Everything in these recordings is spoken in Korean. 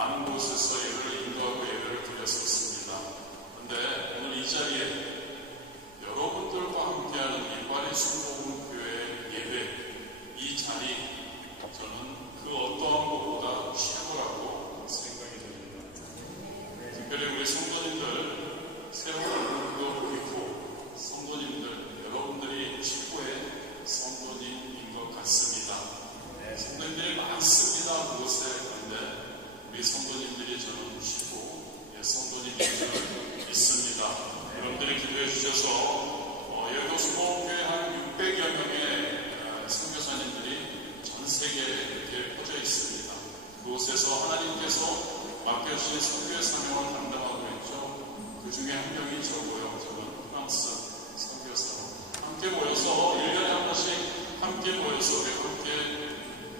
많은 곳에서 예배를 인도하고 예배를 드렸었습니다. 그런데 오늘 이 자리에 여러분들과 함께하는 이 관예순복음교회 예배, 이 자리, 저는 그 어떠한 것보다 최고라고 생각이 됩니다. 특별히 우리 성도님들, 새로운 얼굴도 있고 성도님들, 여러분들이 최고의 성도님인 것 같습니다. 성도님들이 많습니다. 그곳에. 그런데 우리 성도님들이 저는 최고 성도님인 줄 믿습니다. 여러분들이 기도해 주셔서 여의도 순복음교회 한 600여 명의 선교사님들이 전 세계에 이렇게 퍼져 있습니다. 그곳에서 하나님께서 맡겨주신 선교의 사명을 감당하고 있죠. 그 중에 한 명이 저고요. 저는 프랑스 선교사로 함께 모여서 1년에 한 번씩 함께 모여서 우리 함께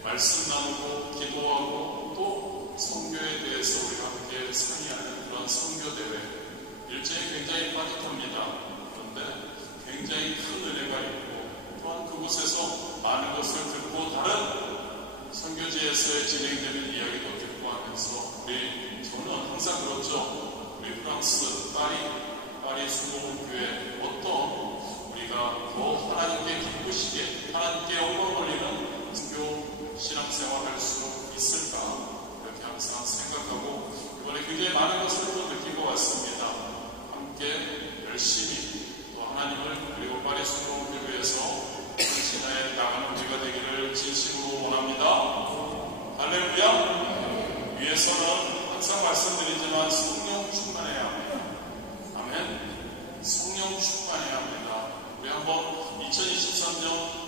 말씀 나누고 기도하고 또 선교에 대해서 우리가 함께 상의하는 그런 선교대회, 일정이 굉장히 빠듯합니다. 그런데 굉장히 큰 은혜가 있고 또한 그곳에서 많은 것을 듣고 다른 선교지에서의 진행되는 이야기도 듣고 하면서 저는 항상 그렇죠. 우리 프랑스 파리 순복음교회 어떤 우리가 더 하나님께 기쁘시게 하나님께 영광 돌리는 선교 신앙생활 할 수 있을까 이렇게 항상 생각하고 이번에 굉장히 많은 것을 또 느낀 것 같습니다. 함께 열심히 또 하나님을 그리고 파리 순복음교회에서 신화에 나가는 우리가 되기를 진심으로 원합니다. 할렐루야. 위에서는 항상 말씀드리지만 성령 충만해야 합니다. 아멘. 성령 충만해야 합니다. 우리 한번 2023년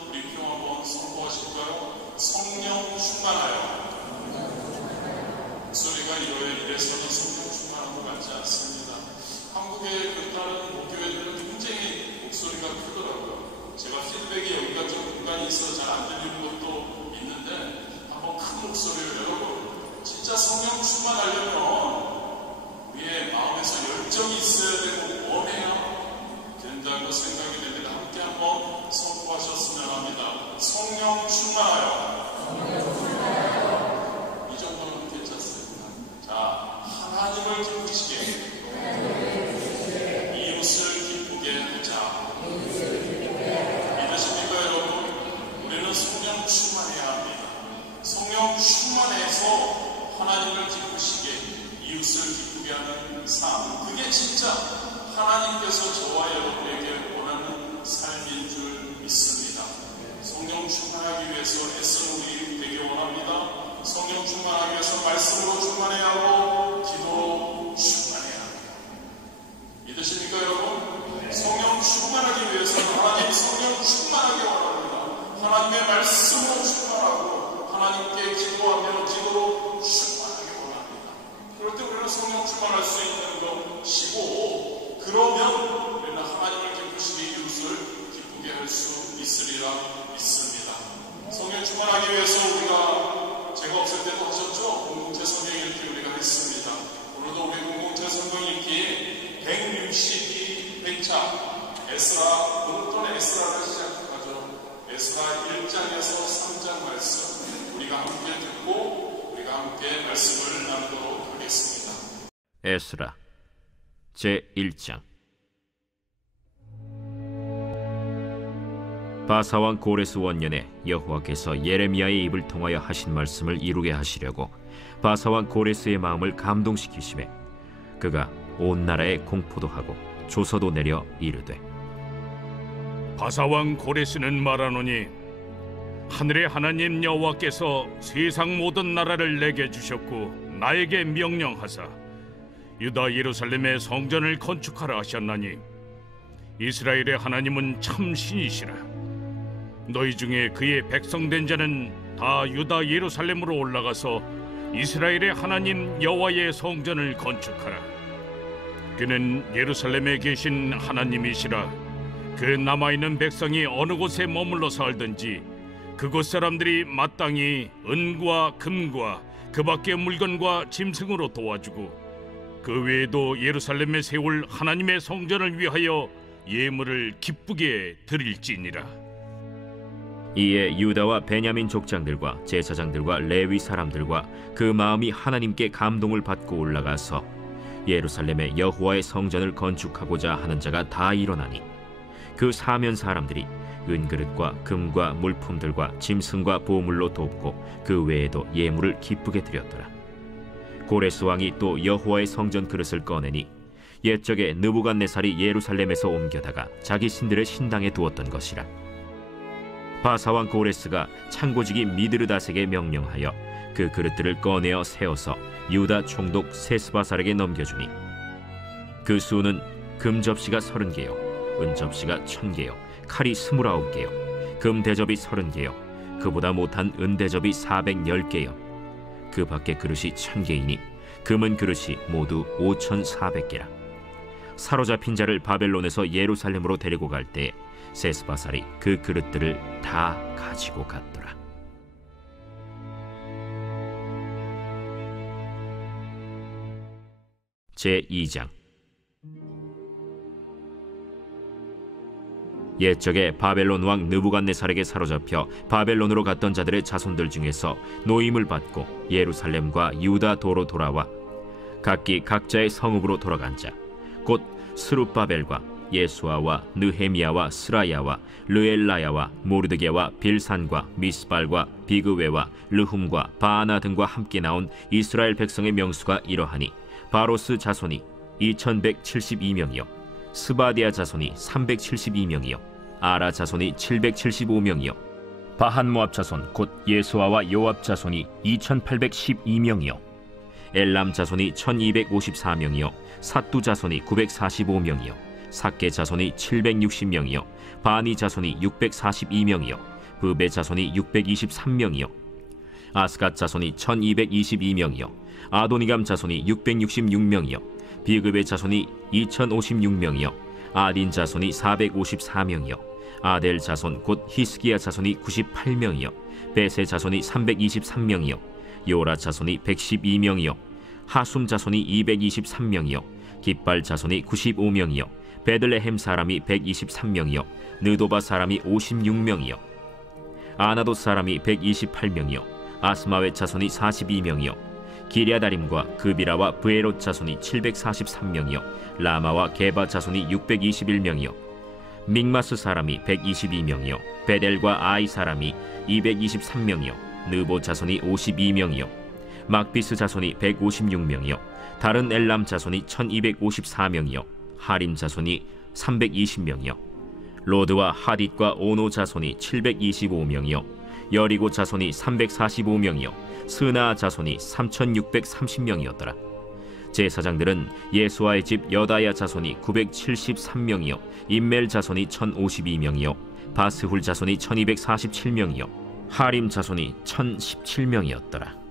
우리 교 한번 선포하실까요? 성령 충만하여. 목소리가 이래서는 성령 충만한 것 같지 않습니다. 한국의 그 다른 목교회들은 굉장히 목소리가 크더라고요. 제가 피드백이 여기가 좀 공간이 있어서 잘 안 들리는 것도 있는데 한번 큰 목소리로 여러분 진짜 성령 충만하려면 우리의 마음에서 열정이 있어야 되고 원해야 된다고 생각이 됩니다. 함께 한번 선포하셨으면 합니다. 성령 충만하여. 이 정도는 괜찮습니다. 자, 하나님을 기쁘시게 이웃을 기쁘게 하자. 믿으십니까 여러분? 우리는 성령 충만해야 합니다. 성령 충만해서 하나님을 기쁘시게 이웃을 기쁘게 하는 삶, 그게 진짜 하나님께서 저와 여러분에게 원하는 삶인 줄 믿습니다. 성령 충만하기 위해서 애쓰는 우리 되기 원합니다. 성령 충만하기 위해서 말씀으로 충만해야 하고 기도로 충만해야 합니다. 믿으십니까 여러분? 성령 충만하기 위해서는 하나님 성령 충만하게 원합니다. 하나님의 말씀으로 충만하고 하나님께 기도하며 기도로 충만하게 원합니다. 그럴 때 우리는 성령 충만할 수 있는 것이고 그러면 우리는 하나님을 기쁘시게 이웃을 기쁘게 할 수 있으리라 믿습니다. 성령 충만하기 위해서 우리가 제가 없을 때도 하셨죠? 공동체 성경 읽기 우리가 했습니다. 오늘도 우리 공동체 성경 읽기 162회차 에스라, 오늘부터는 에스라를 시작하죠. 에스라 1장에서 3장 말씀 우리가 함께 듣고 우리가 함께 말씀을 나누도록 하겠습니다. 에스라 제1장. 바사왕 고레스 원년에 여호와께서 예레미야의 입을 통하여 하신 말씀을 이루게 하시려고 바사왕 고레스의 마음을 감동시키시매 그가 온 나라에 공포도 하고 조서도 내려 이르되 바사왕 고레스는 말하노니 하늘의 하나님 여호와께서 세상 모든 나라를 내게 주셨고 나에게 명령하사 유다 예루살렘의 성전을 건축하라 하셨나니 이스라엘의 하나님은 참 신이시라. 너희 중에 그의 백성된 자는 다 유다 예루살렘으로 올라가서 이스라엘의 하나님 여호와의 성전을 건축하라. 그는 예루살렘에 계신 하나님이시라. 그 남아있는 백성이 어느 곳에 머물러 살든지 그곳 사람들이 마땅히 은과 금과 그 밖의 물건과 짐승으로 도와주고 그 외에도 예루살렘에 세울 하나님의 성전을 위하여 예물을 기쁘게 드릴지니라. 이에 유다와 베냐민 족장들과 제사장들과 레위 사람들과 그 마음이 하나님께 감동을 받고 올라가서 예루살렘에 여호와의 성전을 건축하고자 하는 자가 다 일어나니 그 사면 사람들이 은그릇과 금과 물품들과 짐승과 보물로 돕고 그 외에도 예물을 기쁘게 드렸더라. 고레스 왕이 또 여호와의 성전 그릇을 꺼내니 옛적에 느부갓네살이 예루살렘에서 옮겨다가 자기 신들의 신당에 두었던 것이라. 바사왕 고레스가 창고지기 미드르다색에 명령하여 그 그릇들을 꺼내어 세워서 유다 총독 세스바살에게 넘겨주니 그 수는 금 접시가 30개요, 은 접시가 1000개요, 칼이 29개요, 금 대접이 30개요, 그보다 못한 은 대접이 410개요. 그 밖에 그릇이 1000개이니 금은 그릇이 모두 5400개라. 사로잡힌 자를 바벨론에서 예루살렘으로 데리고 갈 때 세스바살이 그 그릇들을 다 가지고 갔더라. 제2장. 옛적에 바벨론 왕 느부갓네살에게 사로잡혀 바벨론으로 갔던 자들의 자손들 중에서 노임을 받고 예루살렘과 유다 도로 돌아와 각기 각자의 성읍으로 돌아간 자, 곧 스룹바벨과 예수아와 느헤미야와 스라야와 르엘라야와 모르드게와 빌산과 미스발과 비그웨와 르훔과 바아나 등과 함께 나온 이스라엘 백성의 명수가 이러하니 바로스 자손이 2172명이요 스바디아 자손이 372명이요 아라 자손이 775명이요 바한모압 자손 곧 예수아와 요압 자손이 2812명이요 엘람 자손이 1254명이요 삿두 자손이 945명이요 삭게 자손이 760명이요 바니 자손이 642명이요 브베 자손이 623명이요 아스갓 자손이 1222명이요 아도니감 자손이 666명이요 비그베 자손이 2056명이요 아딘 자손이 454명이요 아델 자손 곧 히스기야 자손이 98명이요 베세 자손이 323명이요 요라 자손이 112명이요 하숨 자손이 223명이요 깃발 자손이 95명이요 베들레헴 사람이 123명이요 느도바 사람이 56명이요 아나도 사람이 128명이요 아스마웨 자손이 42명이요 기랴다림과 그비라와 브에롯 자손이 743명이요 라마와 게바 자손이 621명이요 믹마스 사람이 122명이요 베델과 아이 사람이 223명이요 느보 자손이 52명이요 막비스 자손이 156명이요 다른 엘람 자손이 1254명이요 하림 자손이 320명이요 로드와 하딧과 오노 자손이 725명이요 여리고 자손이 345명이요 스나 자손이 3630명이었더라. 제사장들은 예수아의 집 여다야 자손이 973명이요 임멜 자손이 1052명이요 바스훌 자손이 1247명이요 하림 자손이 1017명이었더라.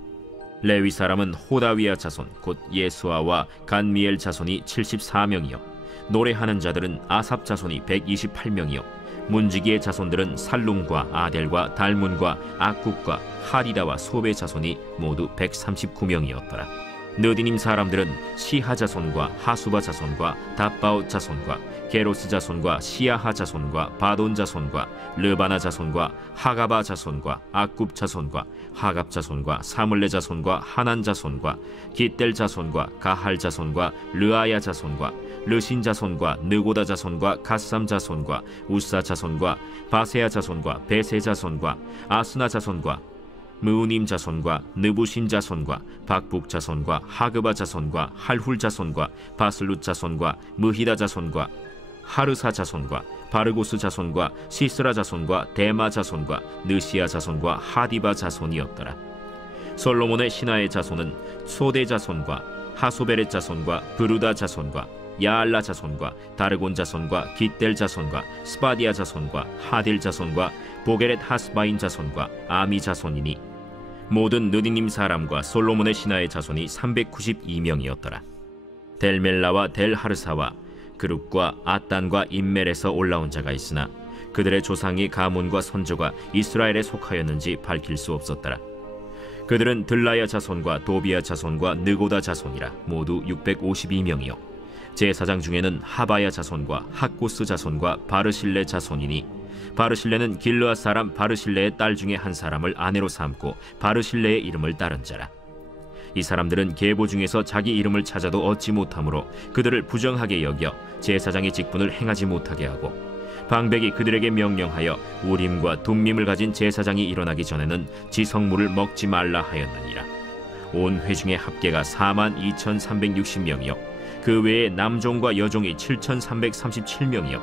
레위 사람은 호다위야 자손 곧 예수아와 간미엘 자손이 74명이요 노래하는 자들은 아삽 자손이 128명이요 문지기의 자손들은 살룸과 아델과 달문과 악국과 하리다와 소베 자손이 모두 139명이었더라. 느디님 사람들은 시하 자손과 하수바 자손과 답바옷 자손과 게로스 자손과 시야하 자손과 바돈 자손과 르바나 자손과 하가바 자손과 악굽 자손과 하갑 자손과 사물레 자손과 하난 자손과 깃델 자손과 가할 자손과 르아야 자손과 르신 자손과 느고다 자손과 갓삼 자손과 우사 자손과 바세야 자손과 베세 자손과 아스나 자손과 무우님 자손과 느부신 자손과 박북 자손과 하그바 자손과 할훌 자손과 바슬룻 자손과 무히다 자손과 하르사 자손과 바르고스 자손과 시스라 자손과 데마 자손과 느시아 자손과 하디바 자손이었더라. 솔로몬의 신하의 자손은 소대 자손과 하소베렛 자손과 브루다 자손과 야알라 자손과 다르곤 자손과 깃델 자손과 스바디아 자손과 하딜 자손과 보게렛 하스바인 자손과 아미 자손이니 모든 느디님 사람과 솔로몬의 신하의 자손이 392명이었더라. 델멜라와 델하르사와 그룹과 아단과 임멜에서 올라온 자가 있으나 그들의 조상이 가문과 선조가 이스라엘에 속하였는지 밝힐 수 없었더라. 그들은 들라야 자손과 도비야 자손과 느고다 자손이라 모두 652명이요 제사장 중에는 하바야 자손과 학고스 자손과 바르실레 자손이니 바르실레는 길르앗 사람 바르실레의 딸 중에 한 사람을 아내로 삼고 바르실레의 이름을 따른 자라. 이 사람들은 계보 중에서 자기 이름을 찾아도 얻지 못하므로 그들을 부정하게 여겨 제사장의 직분을 행하지 못하게 하고, 방백이 그들에게 명령하여 우림과 둠밈을 가진 제사장이 일어나기 전에는 지성물을 먹지 말라 하였느니라. 온 회중의 합계가 42,360명이요 그 외에 남종과 여종이 7,337명이요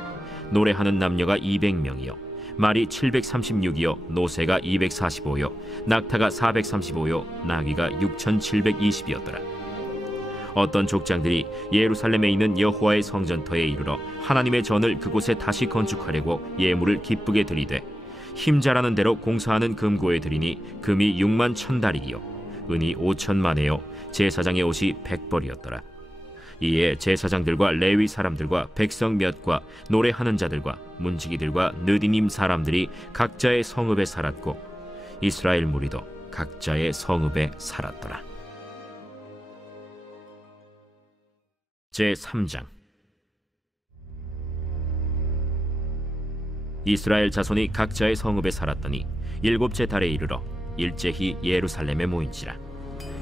노래하는 남녀가 200명이요 말이 736이요 노새가 245요 낙타가 435요 나귀가 6,720이었더라. 어떤 족장들이 예루살렘에 있는 여호와의 성전터에 이르러 하나님의 전을 그곳에 다시 건축하려고 예물을 기쁘게 드리되 힘 잘하는 대로 공사하는 금고에 드리니 금이 6만 1,000다리기요 은이 5,000만에요 제사장의 옷이 100벌이었더라. 이에 제사장들과 레위 사람들과 백성 몇과 노래하는 자들과 문지기들과 느디님 사람들이 각자의 성읍에 살았고 이스라엘 무리도 각자의 성읍에 살았더라. 제3장. 이스라엘 자손이 각자의 성읍에 살았더니 7째 달에 이르러 일제히 예루살렘에 모인지라.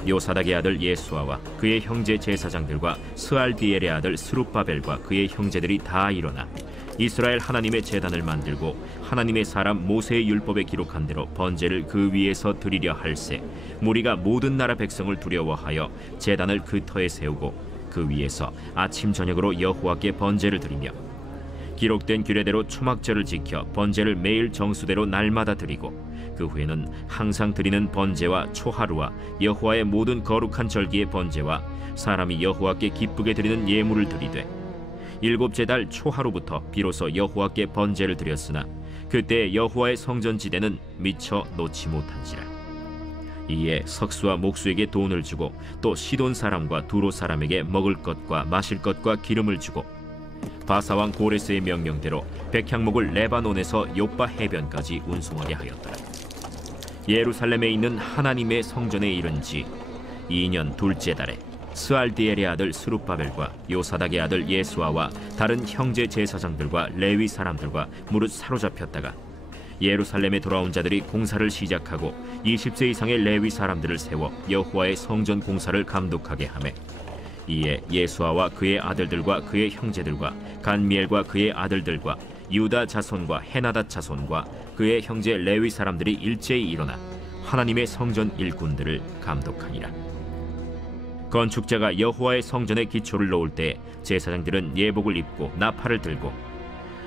요사닥의 아들 예수아와 그의 형제 제사장들과 스알디엘의 아들 스룹바벨과 그의 형제들이 다 일어나 이스라엘 하나님의 제단을 만들고 하나님의 사람 모세의 율법에 기록한 대로 번제를 그 위에서 드리려 할세 무리가 모든 나라 백성을 두려워하여 제단을 그 터에 세우고 그 위에서 아침 저녁으로 여호와께 번제를 드리며 기록된 규례대로 초막절을 지켜 번제를 매일 정수대로 날마다 드리고 그 후에는 항상 드리는 번제와 초하루와 여호와의 모든 거룩한 절기의 번제와 사람이 여호와께 기쁘게 드리는 예물을 드리되 7째 달 초하루부터 비로소 여호와께 번제를 드렸으나 그때 여호와의 성전지대는 미처 놓지 못한지라. 이에 석수와 목수에게 돈을 주고 또 시돈 사람과 두로 사람에게 먹을 것과 마실 것과 기름을 주고 바사왕 고레스의 명령대로 백향목을 레바논에서 요빠 해변까지 운송하게 하였더라. 예루살렘에 있는 하나님의 성전에 이른 지 2년 둘째 달에 스알디엘의 아들 스룹바벨과 요사닥의 아들 예수아와 다른 형제 제사장들과 레위 사람들과 무릇 사로잡혔다가 예루살렘에 돌아온 자들이 공사를 시작하고 20세 이상의 레위 사람들을 세워 여호와의 성전 공사를 감독하게 하매 이에 예수아와 그의 아들들과 그의 형제들과 간미엘과 그의 아들들과 유다 자손과 헤나닷 자손과 그의 형제 레위 사람들이 일제히 일어나 하나님의 성전 일꾼들을 감독하니라. 건축자가 여호와의 성전에 기초를 놓을 때 제사장들은 예복을 입고 나팔을 들고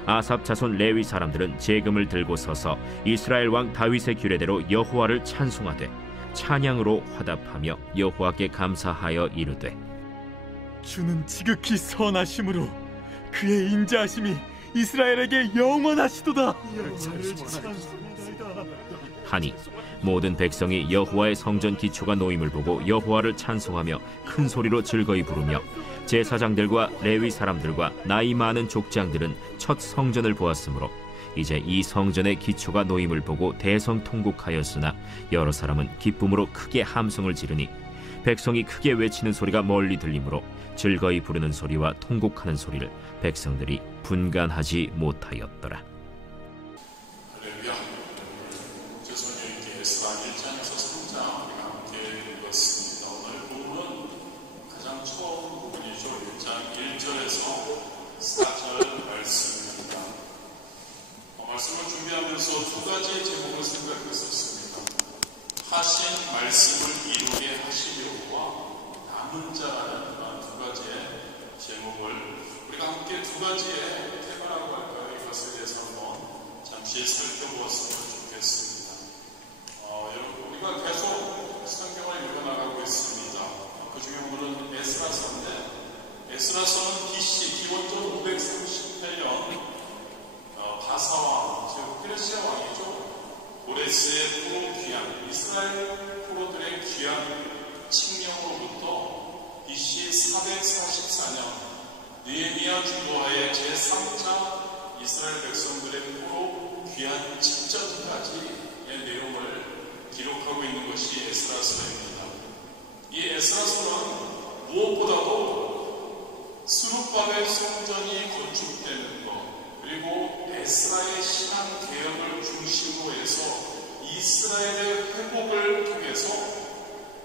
아삽 자손 레위 사람들은 제금을 들고 서서 이스라엘 왕 다윗의 규례대로 여호와를 찬송하되 찬양으로 화답하며 여호와께 감사하여 이르되 주는 지극히 선하심으로 그의 인자하심이 이스라엘에게 영원하시도다 하니 모든 백성이 여호와의 성전 기초가 놓임을 보고 여호와를 찬송하며 큰 소리로 즐거이 부르며 제사장들과 레위 사람들과 나이 많은 족장들은 첫 성전을 보았으므로 이제 이 성전의 기초가 놓임을 보고 대성통곡하였으나 여러 사람은 기쁨으로 크게 함성을 지르니 백성이 크게 외치는 소리가 멀리 들리므로 즐거이 부르는 소리와 통곡하는 소리를 백성들이 분간하지 못하였더라. 할렐루야. 죄송해요. 에스라 1장에서 3장 우리가 함께 읽었습니다. 오늘 부분은 가장 처음 부분이죠. 1장 1절에서 4절 말씀입니다. 말씀을 준비하면서 두 가지 제목을 생각했었습니다. 하신 말씀을 이루게 하시려고와 남은 자라는 두 가지의 제목을 우리가 함께 두 가지의 테마라고 할까요? 이것에 대해서 한번 잠시 살펴보았으면 좋겠습니다. 여러분, 우리가 계속 성경을 읽어나가고 있습니다. 그 중에 오늘은 에스라서인데 에스라서는 BC 기원전 538년 바사왕, 즉 페르시아 왕이죠. 고레스의 포로 귀환, 이스라엘 포로들의 귀환 칙령으로부터 BC 444년 느헤미야 주도하에 제3차 이스라엘 백성들의 포로 귀환 직전까지의 내용을 기록하고 있는 것이 에스라서입니다. 이 에스라서는 무엇보다도 스룹바벨 성전이 건축되는 것, 그리고 에스라의 신앙 개혁을 중심으로 해서 이스라엘의 회복을 통해서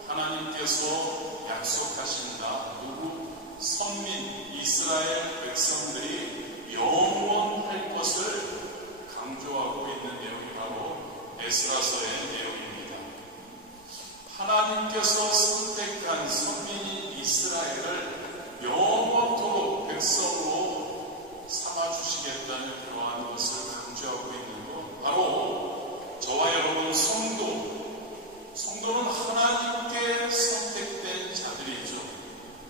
하나님께서 약속하신다. 누구? 선민 이스라엘 백성들이 영원할 것을 강조하고 있는 내용이 바로 에스라서의 내용입니다. 하나님께서 선택한 선민인 이스라엘을 영원토록 백성으로 삼아주시겠다는 그러한 것을 강조하고 있는 것, 바로 저와 여러분 성도는 하나님께 선택된 자들이죠.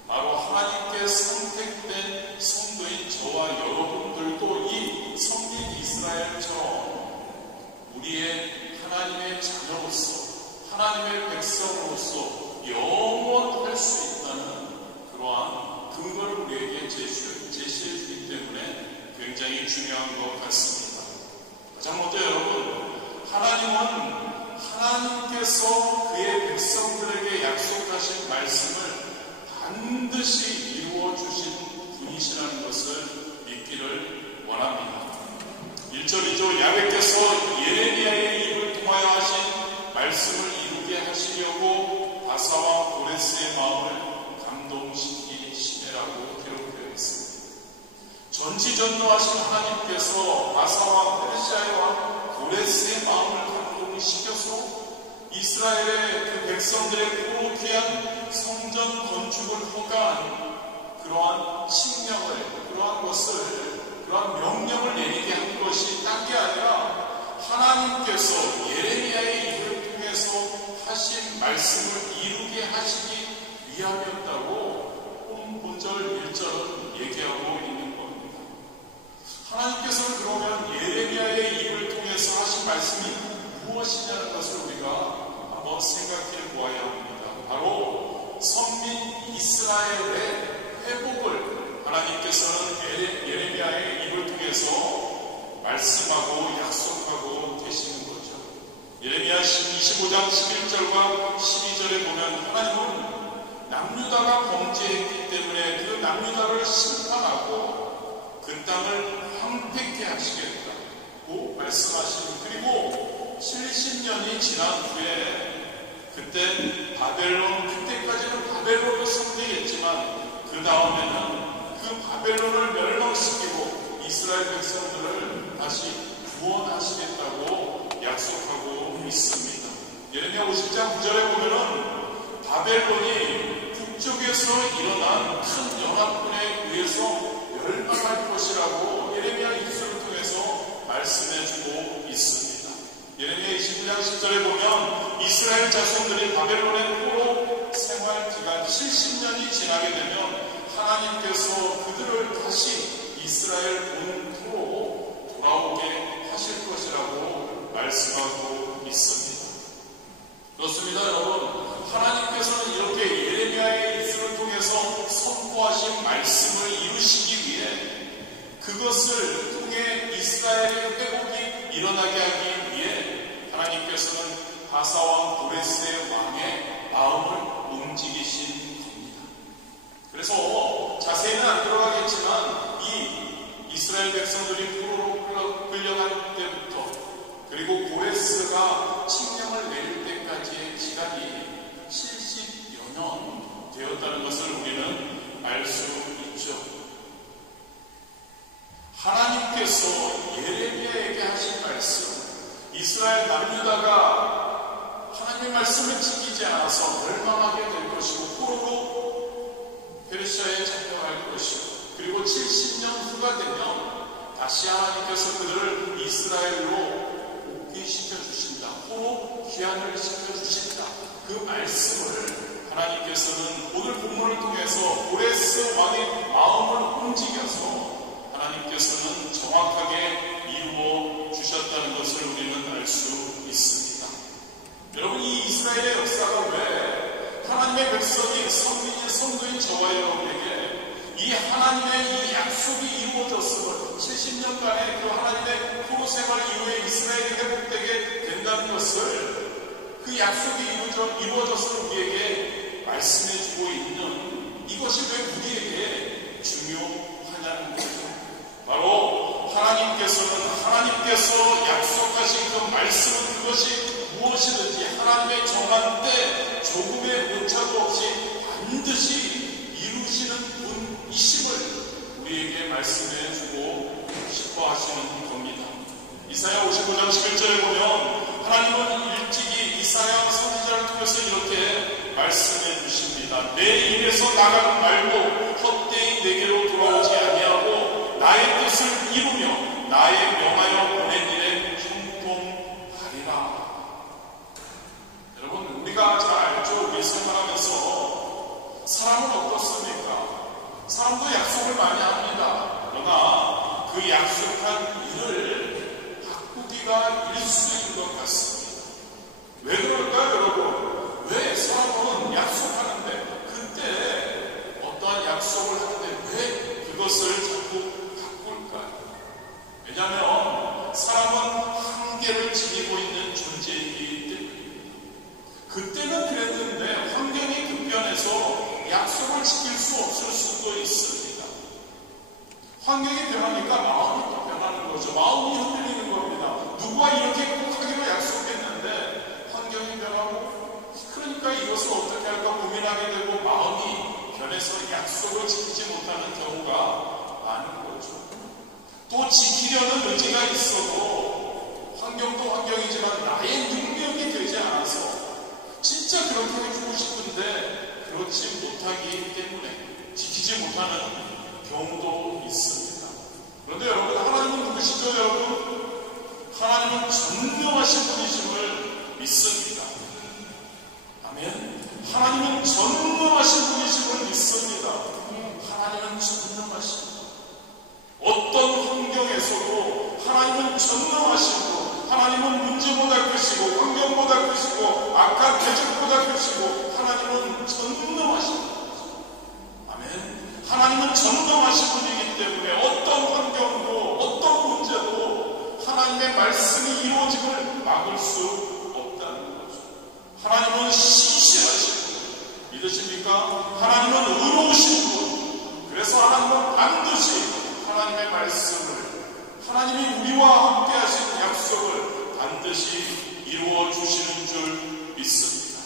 바로 하나님께 선택된 성도인 저와 여러분들도 이 선민 이스라엘처럼 우리의 하나님의 자녀로서 하나님의 백성으로서 영원할 수 있다는 그러한 근거를 우리에게 제시해 주기 때문에 굉장히 중요한 것 같습니다. 가장 먼저 여러분, 하나님은 하나님께서 그의 백성들에게 약속하신 말씀을 반드시 이루어 주신 분이시라는 것을 믿기를 원합니다. 1절이죠. 야훼께서 예레미야의 입을 통하여 하신 말씀을 이루게 하시려고 바사와 고레스의 마음을 감동시키시네라고 기록되어 있습니다. 전지전능하신 하나님께서 바사와 페르시아와 고레스의 마음을 감동시켜서 이스라엘의 그 백성들의 크고 귀한 성전 건축을 허가한 그러한 칙령을, 그러한 명령을 내리게 한 것이 딴 게 아니라 하나님께서 예레미야의 입을 통해서 하신 말씀을 이루게 하시기 위함이었다고 본절 1절은 얘기하고 있는 겁니다. 하나님께서는 그러면 예레미야의 입을 통해서 하신 말씀이 무엇이냐는 것을 우리가 한번 생각해 보아야 합니다. 바로 선민 이스라엘의 회복을 하나님께서는 예레미야의 입을 통해서 말씀하고 약속하고 계시는 거죠. 예레미야 25장 11절과 12절에 보면 하나님은 남유다가 범죄했기 때문에 그 남유다를 심판하고 그 땅을 황폐케 하시겠다고 말씀하시고, 그리고 70년이 지난 후에 그때까지는 바벨론을 상대했지만 그 다음에는 그 바벨론을 멸망시키고 이스라엘 백성들을 다시 구원하시겠다고 약속하고 있습니다. 예레미야 50장 9절에 보면은 바벨론이 북쪽에서 일어난 큰 연합군에 의해서 멸망할 것이라고 예레미야 입술을 통해서 말씀해주고 있습니다. 예레미야 29장 10절에 보면 이스라엘 자손들이 바벨론의 포로 생활 기간 70년이 지나게 되면 하나님께서 그들을 다시 이스라엘 본토로 돌아오게 하실 것이라고 말씀하고 있습니다. 그렇습니다, 여러분. 하나님께서는 이렇게 예레미야의 입술을 통해서 선포하신 말씀을 이루시기 위해 그것을 통해 이스라엘의 회복이 일어나게 하기 위해 하나님께서는 바사왕 고레스의 왕의 마음을 움직이신 겁니다. 그래서 자세히는 안 들어가겠지만 이 이스라엘 백성들이 포로로 끌려갈 때부터 그리고 고레스가 칙령을 내릴 때까지의 기간이 70여 년 되었다는 것을 우리는 알 수 있죠. 하나님께서 예레미야에게 하신 말씀, 이스라엘 남유다가 하나님의 말씀을 지키지 않아서 멸망하게 될 것이고 포로로 페르시아에 잡혀갈 것이고, 그리고 70년 후가 되면 다시 하나님께서 그들을 이스라엘로 복귀시켜 주신다, 포로 귀환을 시켜 주신다. 그 말씀을 하나님께서는 오늘 본문을 통해서 고레스 왕의 마음을 움직여서 하나님께서는 정확하게 이루어 주셨다는 것을 우리는 알 수 있습니다. 여러분, 이 이스라엘의 역사가 왜 하나님의 백성인 선민인 성도인 저와 여러분에게 이 하나님의 이 약속이 이루어졌음을 70년간의 그 하나님의 포로 생활 이후에 이스라엘이 회복되게 된다는 것을, 그 약속이 이루어졌음을 우리에게 말씀해주고 있는 이것이 왜 우리에게 중요하냐는 거죠. 바로 하나님 우리에게 말씀해 주고 싶어 하시는 겁니다. 이사야 55장 11절에 보면 하나님은 일찍이 이사야 선지자를 통해서 이렇게 말씀해 주십니다. 내 입에서 나가는 말도 헛되이 내게로 돌아오지 아니하고 나의 뜻을 이루며 나의 명하여 보낸 일에 형통하리라. 여러분, 우리가 잘 알죠? 우리 생활하면서 사람은 어떻습니까? 사람도 약속을 많이 합니다. 그러나 그 약속한 일을 바꾸기가 일수인 것 같습니다. 왜 그럴까요, 여러분? 왜 사람은 약속하는데 그때 어떠한 약속을 하는데 왜 그것을 자꾸 바꿀까요? 왜냐하면 사람은 한계를 지니고 있는 존재이기 때문입니다. 그때는 그랬는데 환경이 급변해서 약속을 지킬 수 없을 수도 있습니다. 환경이 변하니까 마음이 또 변하는 거죠. 마음이 흔들리는 겁니다. 누구와 이렇게 꼭 하기로 약속했는데 환경이 변하고, 그러니까 이것을 어떻게 할까 고민하게 되고 마음이 변해서 약속을 지키지 못하는 경우가 많은 거죠. 또 지키려는 의지가 있어도 환경도 환경이지만 나의 능력이 되지 않아서 진짜 그렇게 해주고 싶은데 그렇지 못하기 때문에 지키지 못하는 경우도 있습니다. 그런데 여러분, 하나님은 누구시죠, 여러분? 하나님은 전능하신 분이심을 믿습니다. 아멘. 하나님은 전능하신 분이심을 믿습니다. 하나님은 전능하신 분. 어떤 환경에서도 하나님은 전능하신 분. 하나님은 문제보다 크시고 환경보다 크시고 악한 대적보다 크시고 하나님은 전능하신 분. 아멘. 하나님은 전능하신 분이기 때문에 어떤 환경도 어떤 문제도 하나님의 말씀이 이루어짐을 막을 수 없다는 거죠. 하나님은 신실하신 분. 믿으십니까? 하나님은 의로우신 분. 그래서 하나님은 반드시 하나님의 말씀을, 하나님이 우리와 함께 하신 약속을 반드시 이루어 주시는 줄 믿습니다.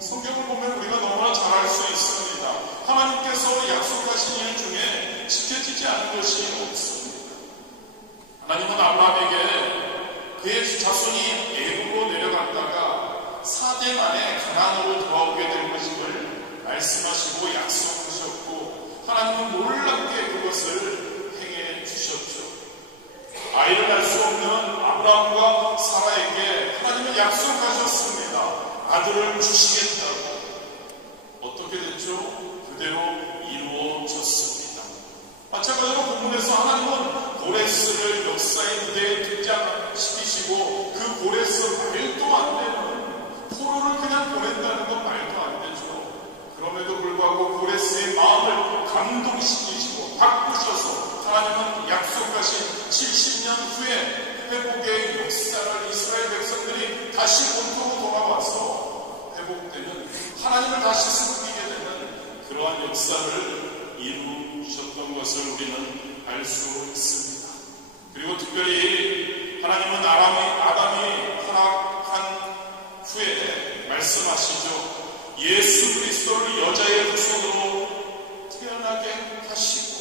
성경을 보면 우리가 너무나 잘 알 수 있습니다. 하나님께서 약속하신 일 중에 지켜지지 않은 것이 없습니다. 하나님은 아브라함에게 그의 자손이 애굽으로 내려갔다가 4대 만에 가나안으로 돌아오게 될 것임을 말씀하시고 약속하셨고, 하나님은 놀랍게 그것을 행해 주셨죠. 아이를 낳을 수 없는 아브라함과 사라에게 하나님은 약속하셨습니다. 아들을 주시겠다고. 어떻게 됐죠? 그대로 이루어졌습니다. 마찬가지로 본문에서 하나님은 고레스를 역사의 무대에 등장시키시고 그 고레스 말도 안 되는 포로를 그냥 보낸다는 건 말도 안 되죠. 그럼에도 불구하고 고레스의 마음을 감동시키시고 바꾸셔서 하나님은 약속하신 70년 후에 회복의 역사를 이스라엘 백성들이 다시 본토로 돌아와서 회복되는, 하나님을 다시 섬기게 되는 그러한 역사를 이루셨던 것을 우리는 알 수 있습니다. 그리고 특별히 하나님은 아담이 타락한 후에 말씀하시죠. 예수 그리스도를 여자의 후손으로 태어나게 하시고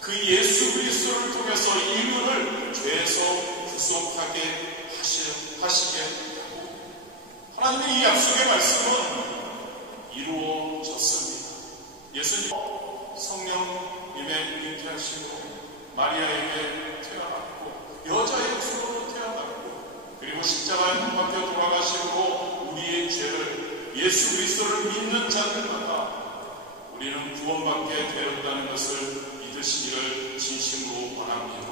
그 예수 그리스도를 통해서 인류를 죄에서 구속하게 하시게 하고, 하나님의 이 약속의 말씀은 이루어졌습니다. 예수님 성령님의 잉태하시고 마리아에게 태어났고 여자의 후손으로 태어났고, 그리고 십자가에 못 박혀 돌아가시고 우리의 죄를, 예수 그리스도를 믿는 자들마다 우리는 구원받게 되었다는 것을 믿으시기를 진심으로 원합니다.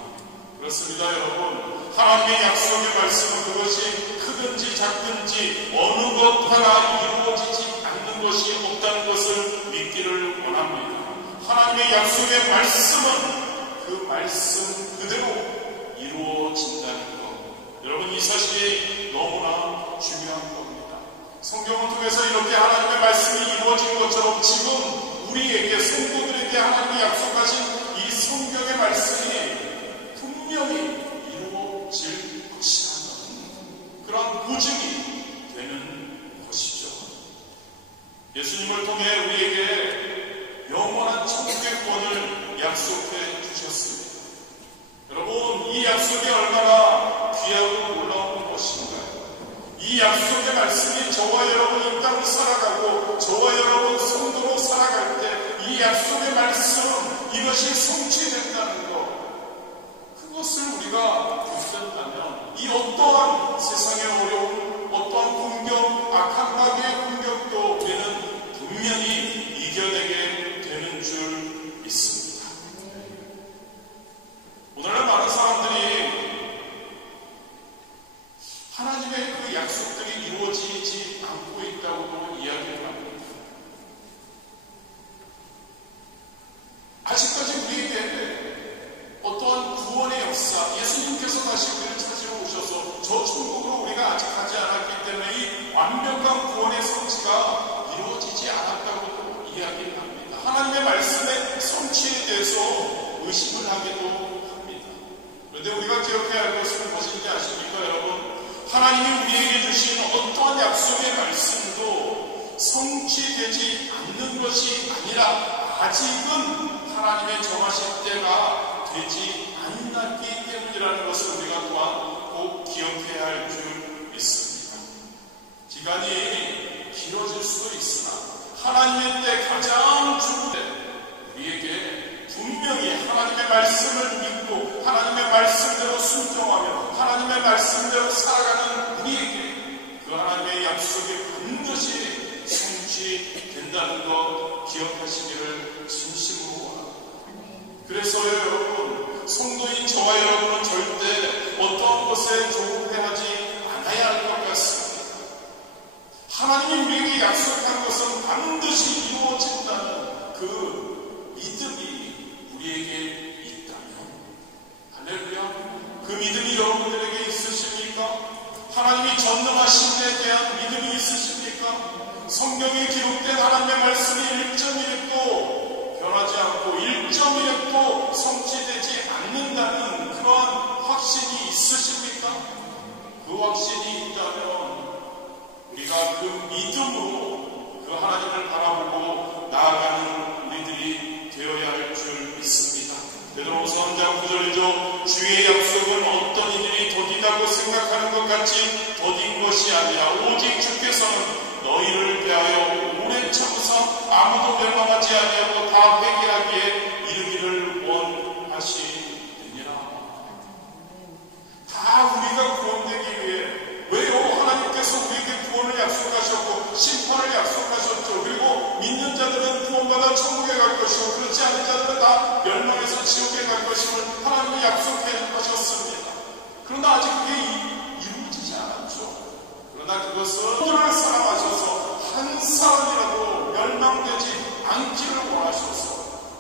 그렇습니다, 여러분. 하나님의 약속의 말씀은 그것이 크든지 작든지 어느 것 하나 이루어지지 않는 것이 없다는 것을 믿기를 원합니다. 하나님의 약속의 말씀은 그 말씀 그대로 이루어진다는 것. 여러분, 이 사실이 너무나 중요한 겁니다. 성경을 통해서 이렇게 하나님의 말씀이 이루어진 것처럼 지금 우리에게, 성도들에게 하나님이 약속하신 이 성경의 말씀이 분명히 이루어질 것이라는 그런 보증이 되는 것이죠. 예수님을 통해 우리에게 영원한 천국의 구원을 약속해 주셨습니다. 하나님의 말씀의 성취에 대해서 의심을 하기도 합니다. 그런데 우리가 기억해야 할 것은 무엇인지 아십니까, 여러분? 하나님이 우리에게 주신 어떠한 약속의 말씀도 성취되지 않는 것이 아니라 아직은 하나님의 정하신 때가 되지 않았기 때문이라는 것을 우리가 또한 꼭 기억해야 할 줄 믿습니다. 기간이 길어질 수도 있으나 하나님의 때 가장 좋은 때 우리에게 분명히 하나님의 말씀을 믿고 하나님의 말씀대로 순종하며 하나님의 말씀대로 살아가는 우리에게 그 하나님의 약속이 반드시 성취된다는 것 기억하시기를 진심으로 원합니다. 그래서요, 여러분, 성도인 저와 여러분은 절대 어떠한 것에 조급해하지 않아야 할 것 같습니다. 하나님이 우리에게 약속한 것은 반드시 이루어진다는 그 믿음이 우리에게 있다면, 할렐루야, 그 믿음이 여러분들에게 있으십니까? 하나님이 전능하신 데 대한 믿음이 있으십니까? 성경에 기록된 하나님의 말씀이 1.1도 변하지 않고 1.1도 성취되지 않는다는 그러한 확신이 있으십니까? 그 확신이 있다면 우리가 그 믿음으로 그 하나님을 바라보고 나아가는 우리들이 되어야 할 줄 믿습니다. 베드로후서 3장 9절이죠. 주의 약속은 어떤 이들이 더디다고 생각하는 것 같이 더딘 것이 아니라 오직 주께서는 너희를 대하여 오래 참으사 아무도 멸망하지 아니하고 다 회개하기에 이르기를 원하시느니라. 다 우리가 구원되기 위해, 왜요? 하나님께서 우리에게 구원을 약속하셨고 심판을 약속하셨죠. 그리고 믿는 자들은 구원받아 천국에 갈 것이고 그렇지 않은 자들은 다 멸망해서 지옥에 갈 것임을 하나님이 약속해 하셨습니다. 그러나 아직 그게 이루어지지 않았죠. 그러나 그것은 그를 사랑하셔서 한 사람이라도 멸망되지 않기를 원하셔서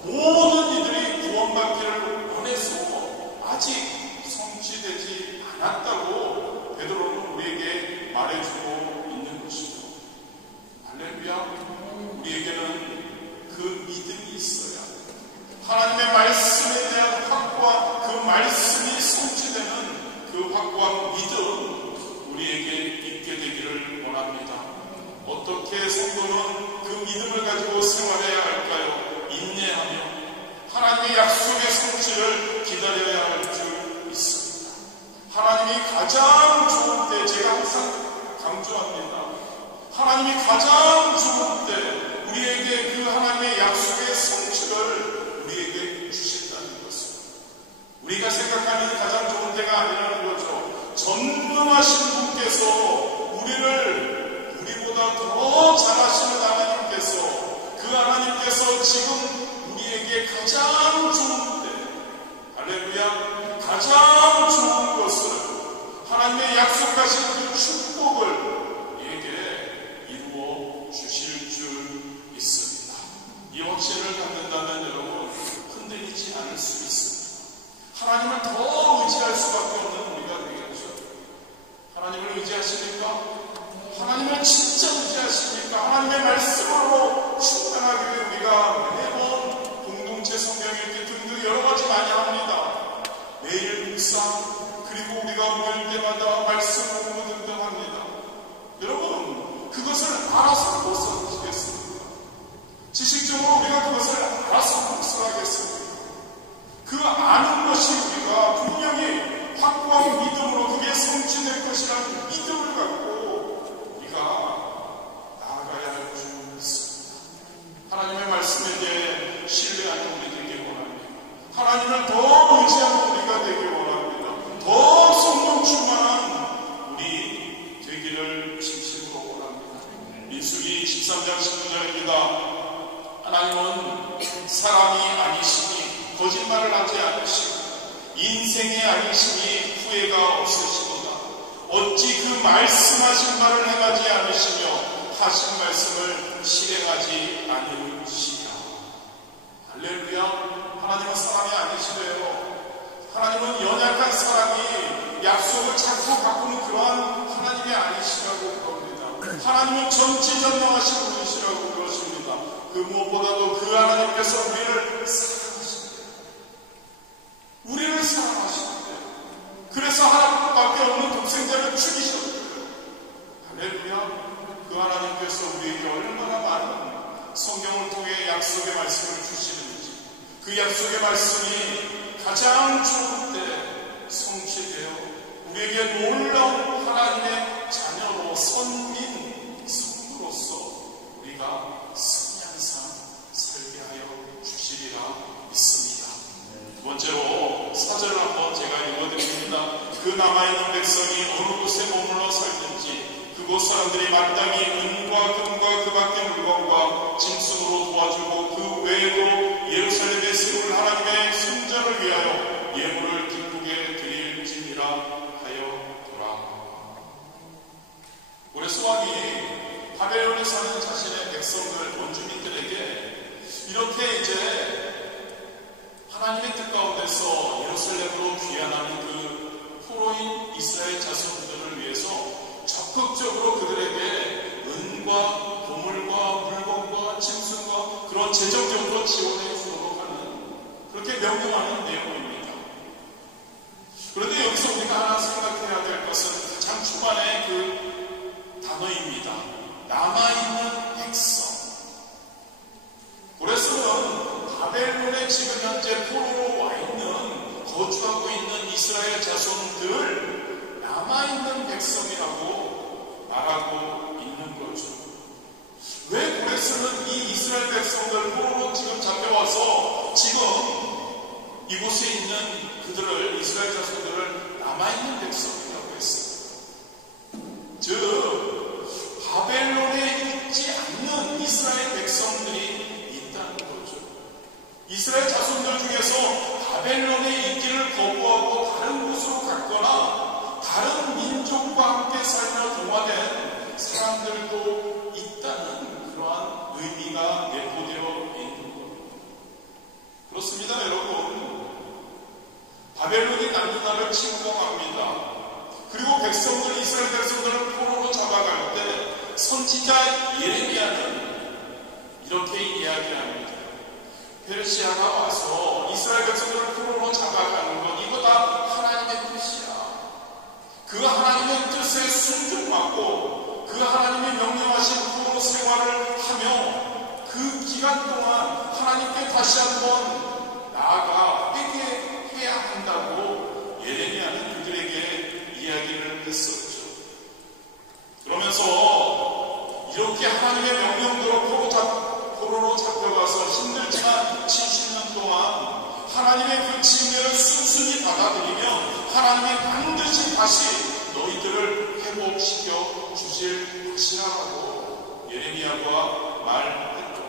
모든 이들이 구원받기를 원해서 아직 성취되지 않았다고 베드로는 우리에게 말해주고 있는 것이죠. 할렐루야. 우리에게는 그 믿음이 있어야 하나님의 말씀에 대한 확고한 그 말씀이 성취되는 그 확고한 믿음 우리에게 있게 되기를 원합니다. 어떻게 성도는 그 믿음을 가지고 생활해야 할까요? 인내하며 하나님의 약속의 성취를 기다려야 할 줄 믿습니다. 하나님이 가장 좋은 때, 제가 항상 강조합니다. 하나님이 가장 좋은 때 우리에게 그 하나님의 약속의 성취를 우리에게 주신다는 것을, 우리가 생각하는 가장 좋은 때가 아니라는 거죠. 전능하신 분께서 우리보다 더 잘하시는 하나님께서, 그 하나님께서 지금 우리에게 가장 좋은 때, 할렐루야, 가장 좋은 것을, 하나님의 약속하신 그 축복을 우리에게 이루어 주실 줄 믿습니다. 이 확신을 갖는다면 여러분 흔들리지 않을 수 있습니다. 하나님을 더 의지할 수밖에 없는 우리가 되겠죠. 하나님을 의지하십니까? 하나님을 진짜 의지하십니까? 하나님의 말씀으로 충만하기 위해 우리가 매번 공동체 성경 읽기 등등 여러 가지 많이 합니다. 매일 묵상, 그리고 우리가 모일 때마다 말씀 공부 등등 합니다. 여러분, 그것을 알아서 묵상하시겠습니까? 지식적으로 우리가 그것을 알아서 묵상하겠습니까? 그 아는 것이 우리가 분명히 확고한 믿음으로 그게 성취될 것이라는 믿음을 갖고 우리가 나아가야 할 줄 믿습니다. 하나님의 말씀에 대해 신뢰하는 우리 되길 원합니다. 하나님을 더 의지하는 우리가 되길 원합니다. 더 성령 충만한 우리 되기를 진심으로 원합니다. 민수기 13장 19절입니다. 하나님은 사람이 아니시니 거짓말을 하지 않으시고 인생이 아니시니 후회가 없으시도다. 어찌 그 말씀하신 바를 행하지 않으시며 하신 말씀을 실행하지 않으시냐. 할렐루야. 하나님은 사람이 아니시래요. 하나님은 연약한 사람이 약속을 자꾸 바꾸는 그러한 하나님이 아니시라고 그럽니다. 하나님은 전지전능하신 분이시라고 그러십니다. 그 무엇보다도 그 하나님 약속의 말씀을 주시는지, 그 약속의 말씀이 가장 좋은 때 성취되어 우리에게 놀라운 하나님의 자녀로 선민, 성도로서 우리가 승리하는 삶 살게 하여 주시리라 믿습니다. 두 번째로 4절을 한번 제가 읽어드립니다. 그 남아있는 백성이 어느 곳에 머물러 살든지 그곳 사람들이 마땅히 은과 금과 그 밖의 물건과 짐승으로 도와주고 그 외에도 예루살렘에 세울 하나님의 성전을 위하여 예물을 기쁘게 드릴지니라 하여더라. 고레스 왕이 바벨론에 사는 자신의 백성들, 원주민들에게 이렇게 이제 하나님의 뜻 가운데서 예루살렘으로 귀환하는 그 포로인 이스라엘 자손들을 위해서 적극적으로 그들에게 은과 보물과 물건과 짐승과 그런 재정적으로 지원해 주도록 하는, 그렇게 명령하는 내용입니다. 그런데 여기서 우리가 하나 생각해야 될 것은 가장 초반의 그 단어입니다. 남아있는 백성. 고레스는 바벨론에 지금 현재 포로로 와 있는, 거주하고 있는 이스라엘 자손들 남아있는 백성이라고 말하고 있는 거죠. 왜 고레스는 이 이스라엘 백성들 포로로 지금 잡혀와서 지금 이곳에 있는 그들을, 이스라엘 자손들을 남아있는 백성이라고 했어요? 즉 바벨론에 있지 않는 이스라엘 백성들이 있다는 거죠. 이스라엘 자손들 중에서 바벨론에 있기를 거부하고 다른 곳으로 갔거나 다른 민족과 함께 살며 동화된 사람들도 있다는 그러한 의미가 내포되어 있는 겁니다. 그렇습니다, 여러분. 바벨론이 남유다를 침공합니다. 그리고 백성들, 이스라엘 백성들을 포로로 잡아갈 때 선지자 예레미야는 이렇게 이야기합니다. 페르시아가 와서 이스라엘 백성들을 포로로 잡아가는 것, 이거 다 하나님의 뜻이야. 그 하나님의 뜻에 순종하고 그 하나님이 명령하신 포로 생활을 하며 그 기간 동안 하나님께 다시 한번 나아가 회개해야 한다고 예레미야는 그들에게 이야기를 했었죠. 그러면서 이렇게 하나님의 명령대로 포로로 잡혀가서 힘들지만 70년 동안 하나님의 그 징계를 순순히 받아들이면 하나님이 반드시 다시 너희들을 회복시켜 주실 것이라고 예레미야가 말했던 겁니다.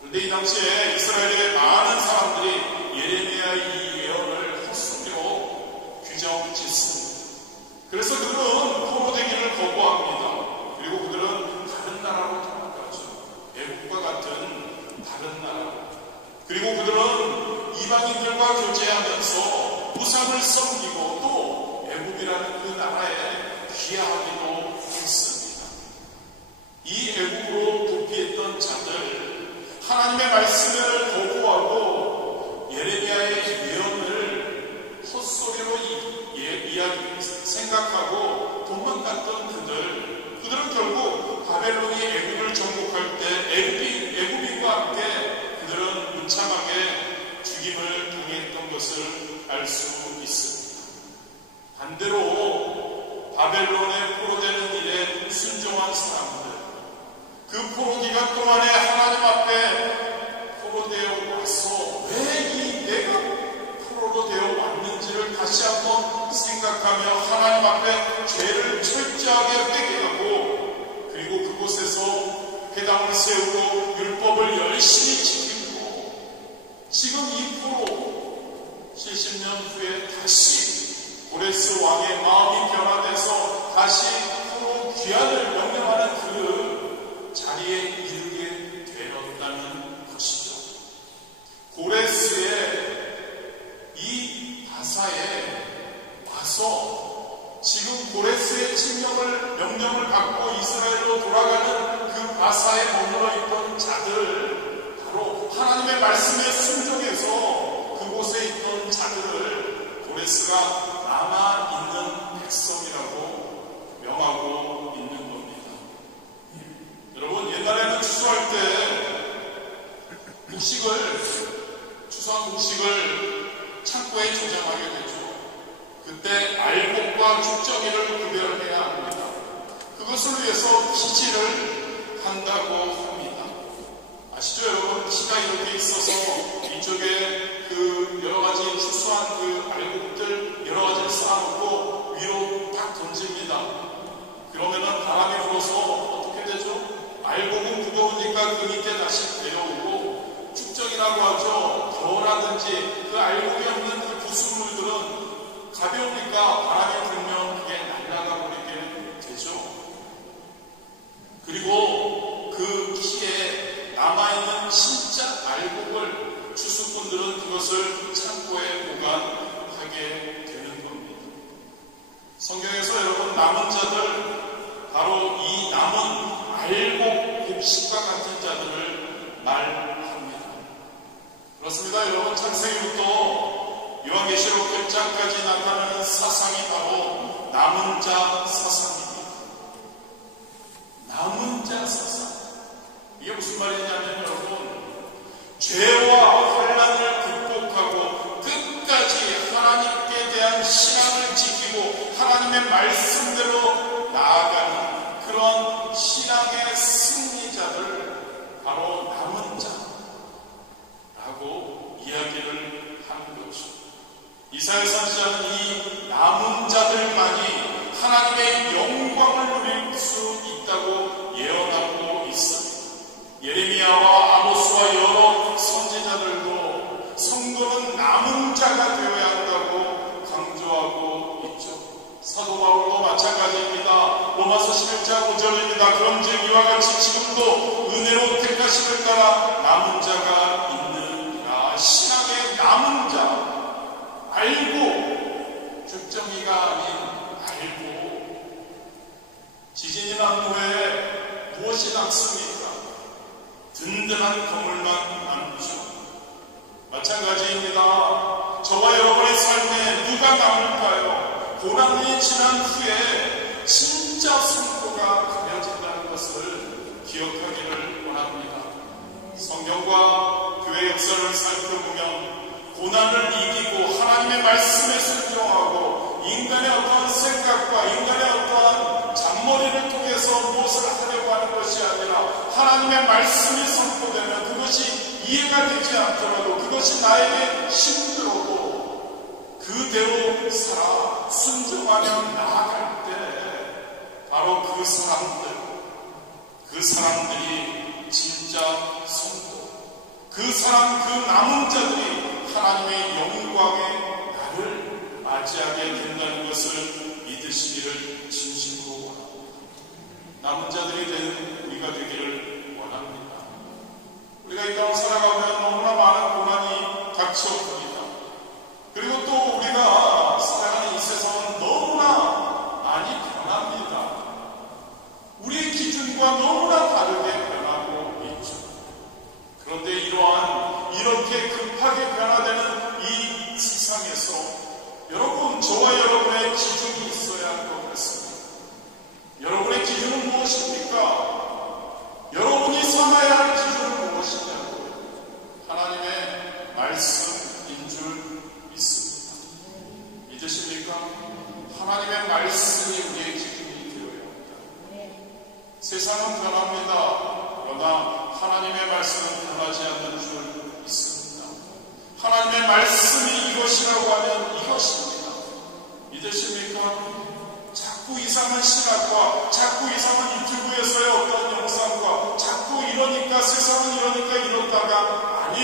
그런데 이 당시에 이스라엘의 많은 사람들이 예레미야의 이 예언을 헛소리로 규정짓습니다. 그래서 그들은 포로되기를 거부합니다. 그리고 그들은 다른 나라로 도망가죠. 애국과 같은 다른 나라. 그리고 그들은 이방인들과 교제하면서 우상을 섬기고 또 애국이라는 그 나라에 귀하기도 했습니다. 이 애국으로 도피했던 자들, 하나님의 말씀을 거부하고 예레미야의 예언을 헛소리로 생각하고 도망갔던 그들은 결국 바벨론이 애국을 정복할 때 애국인과 함께 그들은 무참하게 죽임을 당했던 것을 알 수 있습니다. 반대로 바벨론에 포로되는 일에 순종한 사람들, 그 포로 기간 동안에 하나님 앞에 포로되어 와서 왜 내가 포로로 되어 왔는지를 다시 한번 생각하며 하나님 앞에 죄를 철저하게 회개하고 그리고 그곳에서 회당을 세우고 율법을 열심히 지키고 지금 이 포로 70년 후에 다시 고레스 왕의 마음이 변화돼서 다시 포로 귀환을 명령하는 그 자리에 이르게 되었다는 것이죠. 고레스의 이 바사에 와서 지금 고레스의 명령을 받고 이스라엘로 돌아가는 그 바사에 머물러 있던 자들, 바로 하나님의 말씀에 순종해서 그곳에 있던 자들을 고레스가 남아있는 백성이라고 명하고 있는 겁니다. 여러분, 옛날에는 추수할 때 추수한 곡식을 창고에 저장하게 되죠. 그때 알곡과 죽정이를 구별해야 합니다. 그것을 위해서 기지를 한다고 합니다. 아시죠, 여러분? 기가 이렇게 있어서 이쪽에 그 여러 가지 추수한 그 알곡들 여러 가지를 쌓아놓고 위로 딱 던집니다. 그러면은 바람이 불어서 어떻게 되죠? 알곡은 무거우니까 그 밑에 다시 내려오고, 죽정이라고 하죠. 벼라든지 그 알곡이 없는 그 부수물들은 가벼우니까 바람이 불면 그게 날아가 버리게 되죠. 그리고 그 키에 남아있는 진짜 알곡을 추수꾼들은 그것을 창고에 보관하게 되는 겁니다. 성경에서 여러분 남은 자들, 바로 이 남은 알곡 곡식과 같은 자들을 말합니다. 그렇습니다. 여러분, 창세기부터 요한계시록 끝장까지 나타나는 사상이 바로 남은 자 사상입니다. 남은 자 사상. 이게 무슨 말이냐면 여러분, 죄와 환난을 극복하고 끝까지 하나님께 대한 신앙을 지키고 하나님의 말씀대로 나아가는 그런 신앙의 승리자들, 바로 남은 자라고 이야기를 하는 것이죠. 이사야 선지자는 이 남은 자들만이 하나님의 영광을 누릴 수 있다고 예언하고 있습니다. 예레미야와 아모스와 여러 선지자들도 성도는 남은 자가 되어야 한다고 강조하고 있죠. 사도 바울도 마찬가지입니다. 로마서 11장 5절입니다. 그런즉 이와 같이 지금도 은혜로 택하심을 따라 남은 자가 있느니라. 신앙의 남은 자, 알고, 죽정이가 아닌 알고. 지진이 난 후에 무엇이 남습니까? 든든한 건물만 남죠. 마찬가지입니다. 저와 여러분의 삶에 누가 남을까요? 고난이 지난 후에 진짜 성도가 가려진다는 것을 기억하기를 원합니다. 성경과 교회 역사를 살펴보면 고난을 이기고 하나님의 말씀에 순종하고 인간의 어떠한 생각과 인간의 어떠한 잔머리를 통해서 무엇을 하려고 하는 것이 아니라 하나님의 말씀이 선포되면 그것이 이해가 되지 않더라도, 그것이 나에게 힘들어도 그대로 살아 순종하며 나아갈 때 바로 그 사람들이 진짜 성도, 그 사람, 그 남은 자들이 하나님의 영광의 날을 맞이하게 된다는 것을 믿으시기를 진심으로 원합니다. 남은 자들이 되는 우리가 되기를 원합니다. 우리가 이 땅을 살아가면 너무나 많은 고난이 닥쳐옵니다. 그리고 또 우리가 살아가는 이 세상은 너무나 많이 변합니다. 우리의 기준과 너무나 다르게 변하고 있죠. 그런데 이렇게 급하게 변화되는 이 세상에서 여러분, 저와 여러분의 기준이 있어야 할 것 같습니다. 여러분의 기준은 무엇입니까? 여러분이 삼아야 할 기준은 무엇이냐고요? 하나님의 말씀인 줄 믿습니다. 믿으십니까? 하나님의 말씀이 우리의 기준이 되어야 합니다. 세상은 변합니다. 그러나 하나님의 말씀은 변하지 않는 줄 믿습니다. 하나님의 말씀이 이것이라고 하면 이것입니다. 믿으십니까? 자꾸 이상한 신학과 자꾸 이상한 유튜브에서의 어떤 영상과 자꾸 이러니까 세상은 이러니까 이렇다가 아닌,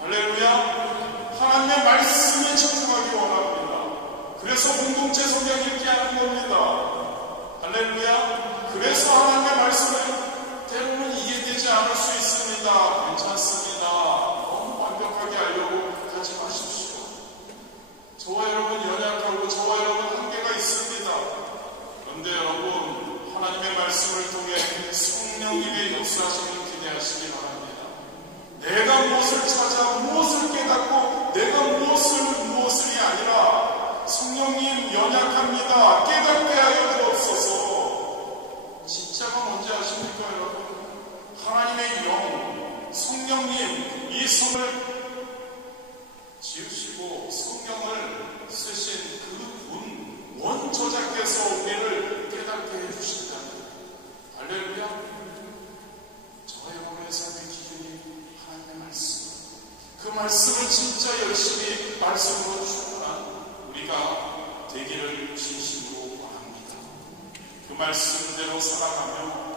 할렐루야, 하나님의 말씀에 집중하기 원합니다. 그래서 공동체 성경 읽기 하는 겁니다. 할렐루야. 그래서 하나님의 말씀을 때로는 이해되지 않을 수 있습니다. 괜찮습니다. 너무 완벽하게 하려고 하지 마십시오. 저와 여러분 연약하고 저와 여러분 한계가 있습니다. 그런데 여러분, 하나님의 말씀을 통해 성령님의 역사하심을 기대하시기 바랍니다. 내가 무엇을 찾아 무엇을 깨닫고 내가 무엇을이 아니라 성령님 연약합니다. 깨닫게 하여 주옵소서. 진짜가 뭔지 아십니까 여러분? 하나님의 영, 성령 말씀을 진짜 열심히 말씀으로 충분한 우리가 되기를 진심으로 원합니다. 그 말씀대로 살아가며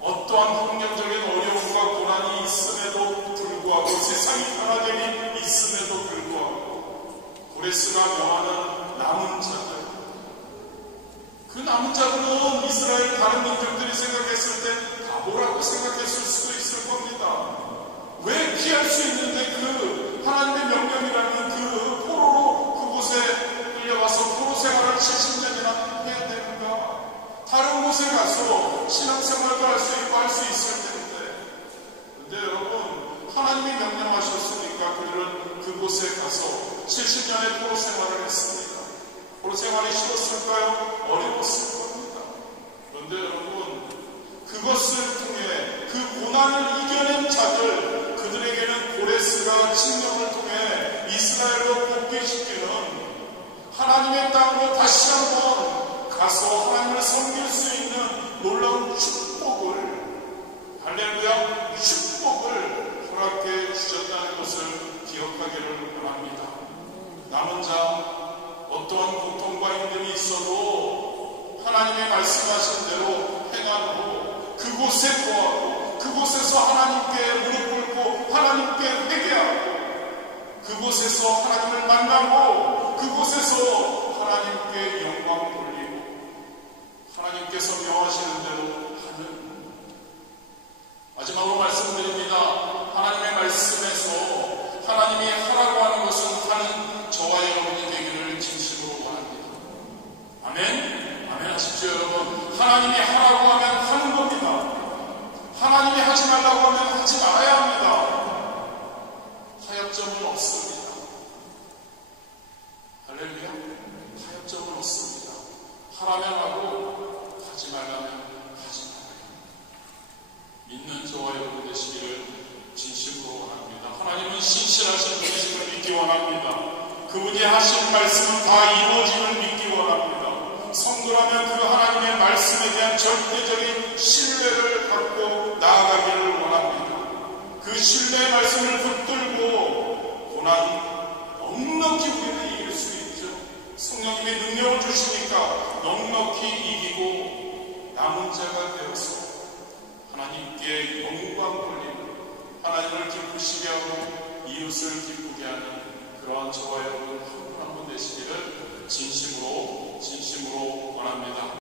어떠한 환경적인 어려움과 고난이 있음에도 불구하고 세상이 변화됨이 있음에도 불구하고 고레스가 명하는 남은 자들, 그 남은 자들은 이스라엘 다른 민족들이 생각했을 때 바보라고 생각했을 수도 있을 겁니다. 왜 피할 수 있는데 그 하나님의 명령이라는 그 포로로 그곳에 끌려가서 포로 생활을 70년이나 해야 되는가? 다른 곳에 가서 신앙생활도 할 수 있고 할 수 있을 텐데, 근데 여러분 하나님이 명령하셨으니까 그들은 그곳에 가서 70년의 포로 생활을 했습니다. 포로 생활이 쉬웠을까요? 어려웠을 겁니다. 그런데 여러분 그것을 통해 그 고난을 이겨낸 자들, 그들에게는 고레스가 칙령을 통해 이스라엘로 복귀시키는 하나님의 땅으로 다시 한번 가서 하나님을 섬길 수 있는 놀라운 축복을, 할렐루야, 축복을 허락해 주셨다는 것을 기억하기를 원합니다. 남은 자, 어떠한 고통과 힘듦이 있어도 하나님의 말씀하신 대로 행함으로 그곳에 거하고 그곳에서 하나님께 무릎 꿇고 하나님께 회개하고 그곳에서 하나님을 만나고 그곳에서 하나님께 영광 돌리고 하나님께서 명하시는 대로 하는, 마지막으로 말씀드립니다. 하나님의 말씀에서 하나님이 하라고 하는 것은 하는 저와 여러분이 되기를 진심으로 원합니다. 아멘? 아멘 하십시오 여러분. 하나님이 하라고 하면 하는 겁니다. 하나님이 하지 말라고 하면 하지 말아야 합니다. 타협점은 없습니다. 할렐루야. 타협점은 없습니다. 하라면 하고 하지 말라면 하지 말아요. 믿는 저와 여러분 되시기를 진심으로 원합니다. 하나님은 신실하신 분이심을 믿기 원합니다. 그분이 하신 말씀은 다 이루어짐을 믿기 원합니다. 성도라면 그 하나님의 말씀에 대한 절대적인 신뢰를 갖고 나아가기를 원합니다. 그 신뢰의 말씀을 붙들고 고난 넉넉히 우리는 이길 수 있죠. 성령님의 능력을 주시니까 넉넉히 이기고 남은 자가 되어서 하나님께 영광 돌리고 하나님을 기쁘시게 하고 이웃을 기쁘게 하는 그러한 저와 여러분 한 분 한 분 되시기를 진심으로 원합니다.